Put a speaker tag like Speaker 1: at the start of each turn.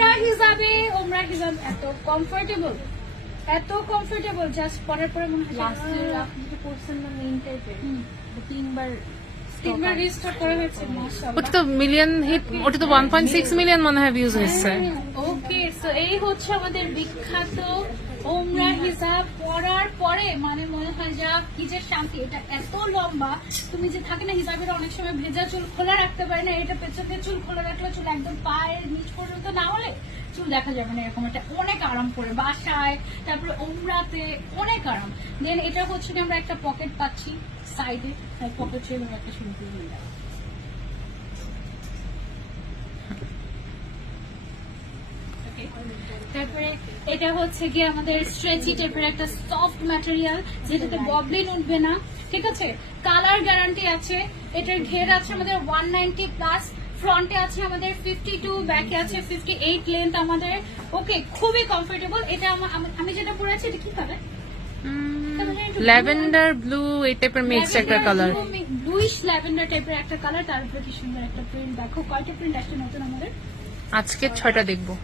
Speaker 1: ওমরা হিসাবে ওমরা হিসাব এত কমফোর্টেবল এত কমফোর্টেবল জাস্ট পরের পরে মনে হয়
Speaker 2: আপনি যেটা করছেন না মেইন টাইপের
Speaker 1: হুম,
Speaker 2: তিনবার
Speaker 1: করা হয়েছে মাশাআল্লাহ।
Speaker 3: ওটা তো মিলিয়ন হিট ওটা তো মিলিয়ন মনে হয় ভিউজ হয়েছে।
Speaker 1: ওকে সো এই হচ্ছে আমাদের বিখ্যাত ওমরা হিসাব পড়ার পরে মানে মনে হয় যা কি যে শান্তি, এটা এত লম্বা, তুমি যে থাকে না হিসাবের অনেক সময় ভেজা চুল খোলা রাখতে পারে না, এটা পেছন চুল খোলা রাখলে চুল একদম পায়ের নিচ পর্যন্ত না হলে চুল দেখা যাবে না এরকম একটা অনেক আরাম করে বাসায়, তারপরে ওমরাতে অনেক আরাম। দেন এটা হচ্ছে আমরা একটা পকেট পাচ্ছি সাইডে পকেট ছিল একটা শুরু করে নিলাম তারপরে এটা হচ্ছে গিয়ে আমাদের স্ট্রেচি টাইপের একটা সফট ম্যাটেরিয়াল যেটাতে ববলিন উঠবে না ঠিক আছে? কালার গ্যারান্টি আছে এটার ঘের আছে আমাদের ওয়ান প্লাস ফ্রন্টে আছে আমাদের ফিফটি টু ব্যাকে আছে ফিফটি এইট লেন্থ আমাদের ওকে খুবই কমফোর্টেবল এটা আমা- যেটা পরেছি এটা কি কালার
Speaker 3: ল্যাভেন্ডার ব্লু এই টাইপের মিক্সড একটা কালার
Speaker 1: ব্লুইশ ল্যাভেন্ডার টাইপের একটা কালার তার উপরে কি সুন্দর একটা প্রিন্ট দেখো কয়টা প্রিন্ট আসছে নতুন আমাদের?
Speaker 3: আজকে ছয়টা দেখব।